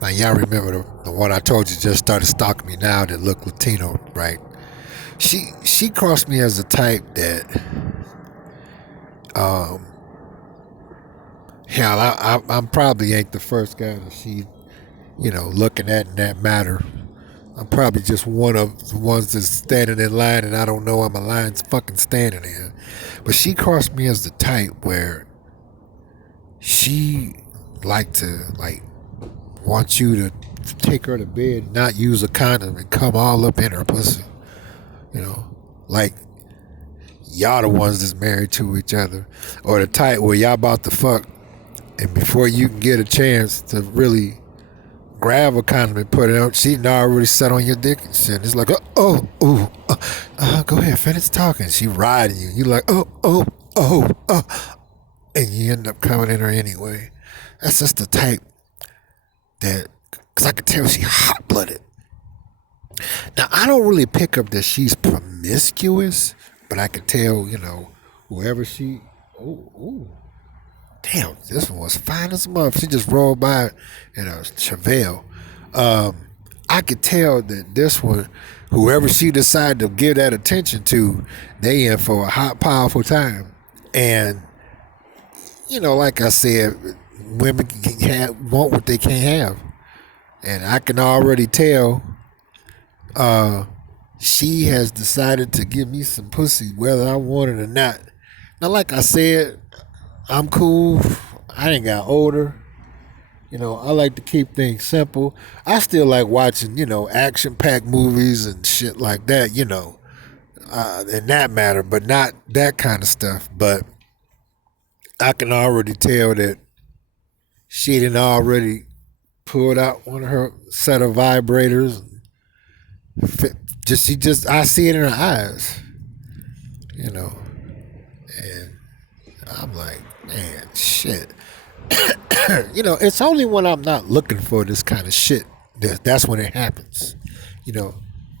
Now, y'all remember the one I told you just started stalking me now that looked Latino, right? She crossed me as a type that, um, hell, I'm probably ain't the first guy that she, looking at in that matter. I'm probably just one of the ones that's standing in line, and I don't know I'm a line's fucking standing there. But she crossed me as the type where she like to want you to take her to bed, not use a condom, and come all up in her pussy. You know, like y'all the ones that's married to each other, or the type where y'all about to fuck, and before you can get a chance to really grab a condom and put it out, she already sat on your dick and shit. It's like, go ahead, finish talking. She riding you. You like, and you end up coming in her anyway. That's just the type that, because I can tell she hot blooded. Now, I don't really pick up that she's promiscuous, but I can tell, whoever she. Oh, damn, this one was fine as a mother. She just rolled by in a Chevelle. Um, I could tell that this one, whoever she decided to give that attention to, they in for a hot, powerful time. And, like I said, women want what they can't have. And I can already tell uh, she has decided to give me some pussy whether I want it or not. Now, like I said, I'm cool. I ain't got older. I like to keep things simple. I still like watching, action packed movies and shit like that, in that matter, but not that kind of stuff. But I can already tell that she done already pulled out one of her set of vibrators. I see it in her eyes, you know, and I'm like, man, shit. It's only when I'm not looking for this kind of shit that's when it happens. You know,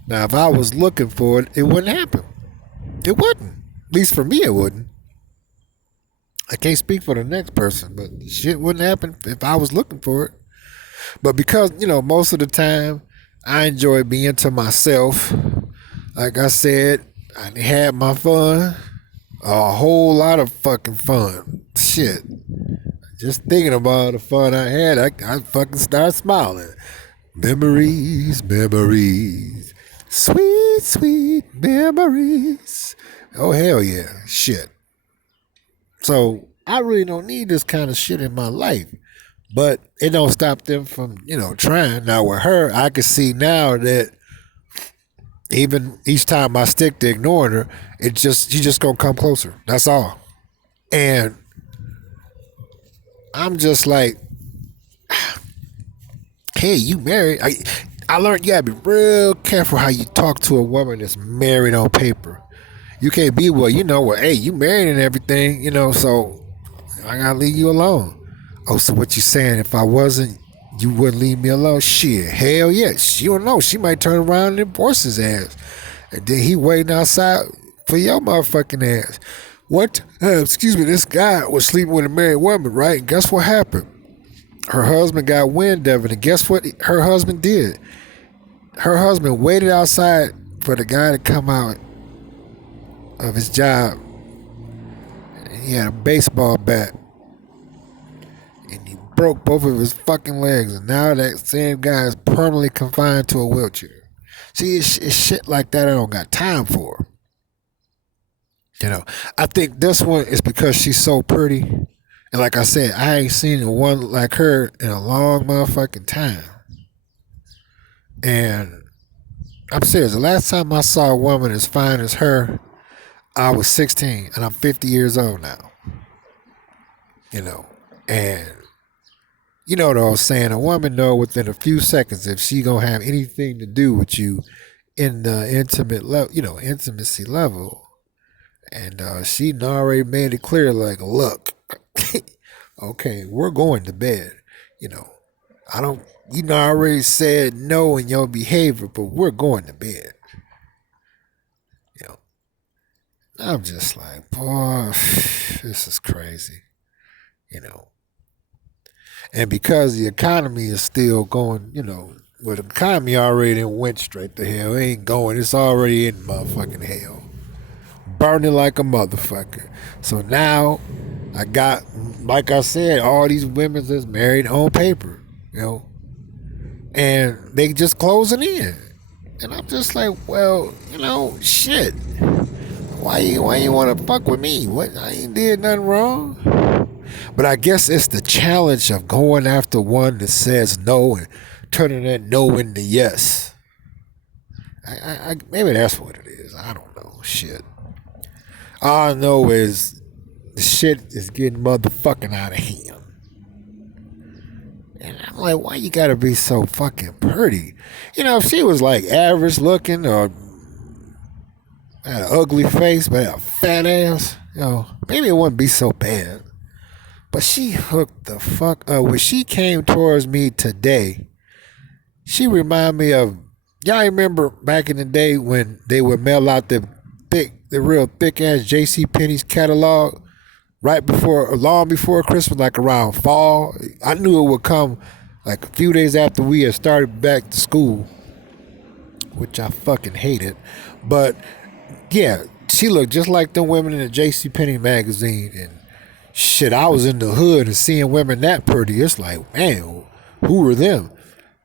now if I was looking for it, it wouldn't happen. It wouldn't. At least for me, it wouldn't. I can't speak for the next person, but shit wouldn't happen if I was looking for it. But because most of the time I enjoy being to myself. Like I said, I had my fun, a whole lot of fucking fun. Shit, just thinking about the fun I had, I fucking start smiling. Memories, memories, sweet, sweet memories. Oh, hell yeah. Shit. So I really don't need this kind of shit in my life. But it don't stop them from, trying. Now with her, I can see now that even each time I stick to ignoring her, she just gonna come closer. That's all. And I'm just like, hey, you married. I learned you gotta be real careful how you talk to a woman that's married on paper. You can't be hey, you married and everything, so I gotta leave you alone. Oh, so what you saying? If I wasn't, you wouldn't leave me alone? Shit, hell yes. You don't know. She might turn around and divorce his ass. And then he waiting outside for your motherfucking ass. What? Excuse me, this guy was sleeping with a married woman, right? And guess what happened? Her husband got wind of it, and guess what her husband did? Her husband waited outside for the guy to come out of his job. And he had a baseball bat. And he broke both of his fucking legs. And now that same guy is permanently confined to a wheelchair. See, it's shit like that I don't got time for. I think this one is because she's so pretty. And like I said, I ain't seen one like her in a long motherfucking time. And I'm serious. The last time I saw a woman as fine as her, I was 16, and I'm 50 years old now. And you know what I was saying? A woman know within a few seconds if she gonna have anything to do with you in the intimate level, intimacy level. And she already made it clear, like, look, okay, we're going to bed. You know, I don't. Already said no in your behavior, but we're going to bed. You know, I'm just like, boy, this is crazy. You know, And because the economy is still going, well, the economy already done went straight to hell. It ain't going. It's already in motherfucking hell. Burning like a motherfucker. So now I got, like I said, all these women that's married on paper, and they just closing in. And I'm just like, well, shit. Why you want to fuck with me? What? I ain't did nothing wrong. But I guess it's the challenge of going after one that says no and turning that no into yes. Maybe that's what it is. I don't know. Shit. All I know is the shit is getting motherfucking out of hand. And I'm like, why you gotta be so fucking pretty? If she was like average looking or had an ugly face but had a fat ass, maybe it wouldn't be so bad. But she hooked the fuck up. When she came towards me today, she reminded me of, y'all remember back in the day when they would mail out the real thick ass J.C. Penney's catalog long before Christmas, like around fall. I knew it would come like a few days after we had started back to school, which I fucking hated. But yeah, she looked just like them women in the J.C. Penney magazine. And shit, I was in the hood and seeing women that pretty. It's like, man, who were them?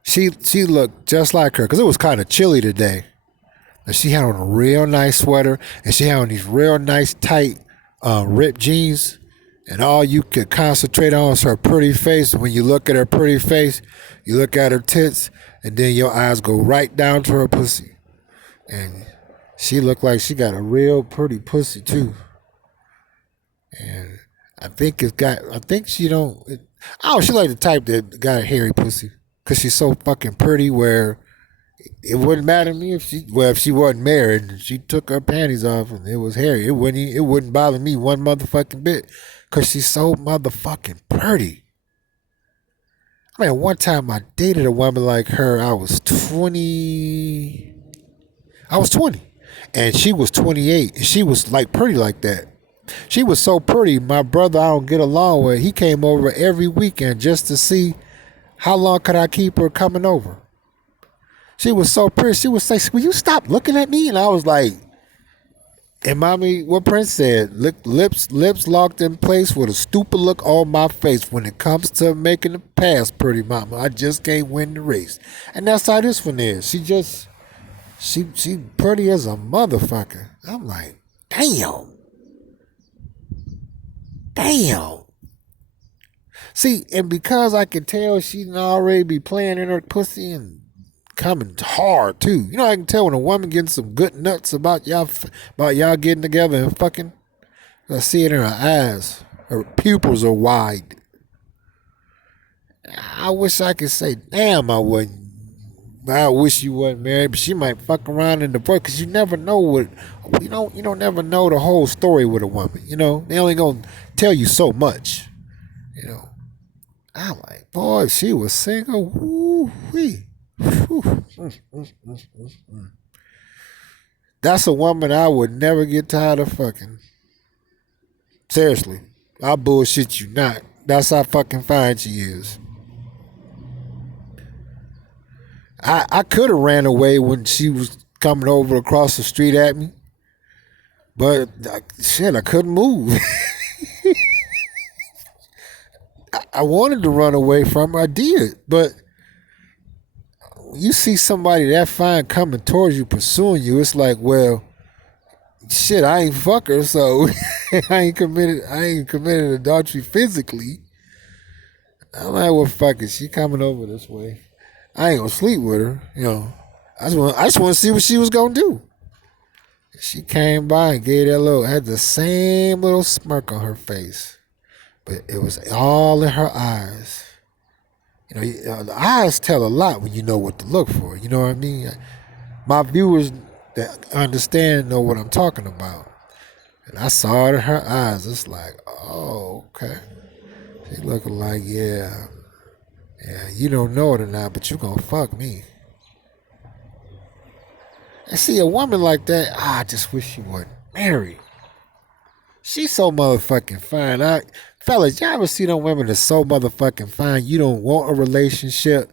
She looked just like her because it was kind of chilly today. And she had on a real nice sweater and she had on these real nice tight ripped jeans. And all you could concentrate on is her pretty face. And when you look at her pretty face, you look at her tits and then your eyes go right down to her pussy. And she looked like she got a real pretty pussy too. And I think she like the type that got a hairy pussy. Cause she's so fucking pretty where it wouldn't matter to me if she wasn't married and she took her panties off and it was hairy. It wouldn't bother me one motherfucking bit. Cause she's so motherfucking pretty. I mean, one time I dated a woman like her. I was 20. And she was 28. And she was like pretty like that. She was so pretty. My brother I don't get along with, he came over every weekend just to see how long could I keep her coming over. She was so pretty. She would say, will you stop looking at me? And I was like, and mommy, what Prince said, lips locked in place with a stupid look on my face. When it comes to making the pass, pretty mama, I just can't win the race. And that's how this one is. She pretty as a motherfucker. I'm like, damn. See, and because I can tell she already be playing in her pussy and coming hard too. I can tell when a woman getting some good nuts about y'all getting together and fucking. I see it in her eyes. Her pupils are wide. I wish I could say, damn, I wouldn't. I wish you wasn't married, but she might fuck around and divorce because you never know what you don't never know the whole story with a woman. They only gonna tell you so much. I'm like, boy, if she was single, woo-wee. That's a woman I would never get tired of fucking. Seriously. I bullshit you not. That's how fucking fine she is. I could have ran away when she was coming over across the street at me. But, shit, I couldn't move. I wanted to run away from her. I did. But you see somebody that fine coming towards you, pursuing you, it's like, well, shit, I ain't fuck her, so I ain't committed adultery physically. I'm like, well, fuck it. She coming over this way. I ain't gonna sleep with her, I just want to see what she was gonna do. She came by and had the same little smirk on her face, but it was all in her eyes. The eyes tell a lot when you know what to look for. You know what I mean? My viewers that understand know what I'm talking about. And I saw it in her eyes. It's like, oh, okay. She looking like, yeah, you don't know it or not, but you gonna fuck me. And see, a woman like that, I just wish she wasn't married. She's so motherfucking fine. Fellas, y'all ever see them women that's so motherfucking fine you don't want a relationship,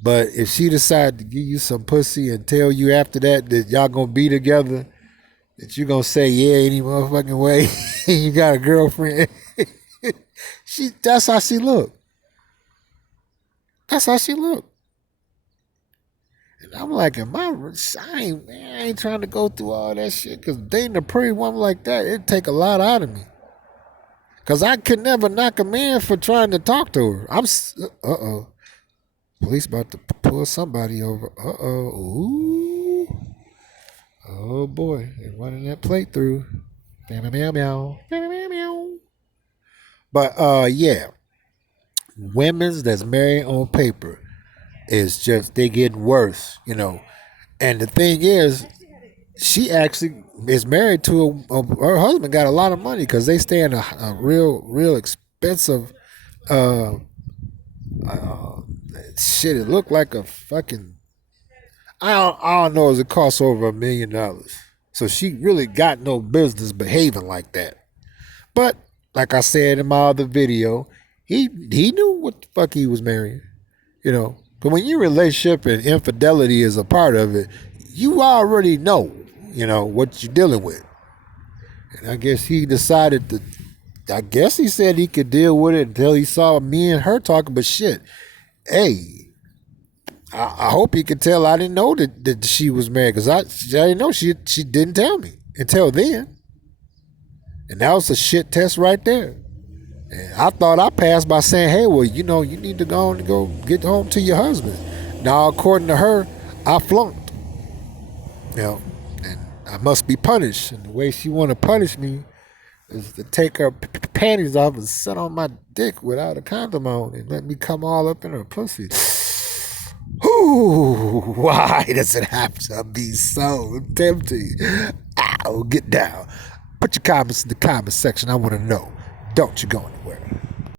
but if she decide to give you some pussy and tell you after that y'all gonna be together, that you gonna say yeah any motherfucking way, you got a girlfriend. That's how she look. That's how she look. And I'm like, I ain't trying to go through all that shit. Cause dating a pretty woman like that, it take a lot out of me. Cause I could never knock a man for trying to talk to her. Uh-oh. Police about to pull somebody over. Uh-oh. Ooh. Oh boy, they're running that plate through. Meow meow meow. Meow meow meow. But yeah. Women's that's married on paper is just they getting worse, you know. And the thing is, she actually is married to her husband got a lot of money because they stay in a real expensive uh, shit. It looked like a fucking I don't know. It costs over $1 million. So she really got no business behaving like that. But like I said in my other video, he knew what the fuck he was marrying, you know. But when your relationship and infidelity is a part of it, you already know, you know, what you're dealing with. And I guess he decided to, I guess he said he could deal with it until he saw me and her talking. But shit, hey, I hope he could tell I didn't know that she was married because I didn't know she didn't tell me until then. And that was a shit test right there. And I thought I passed by saying, hey, well, you know, you need to go and go get home to your husband. Now, according to her, I flunked. You know, and I must be punished. And the way she want to punish me is to take her panties off and sit on my dick without a condom on and let me come all up in her pussy. Ooh, why does it have to be so tempting? Ow, get down. Put your comments in the comment section. I want to know. Don't you go anywhere.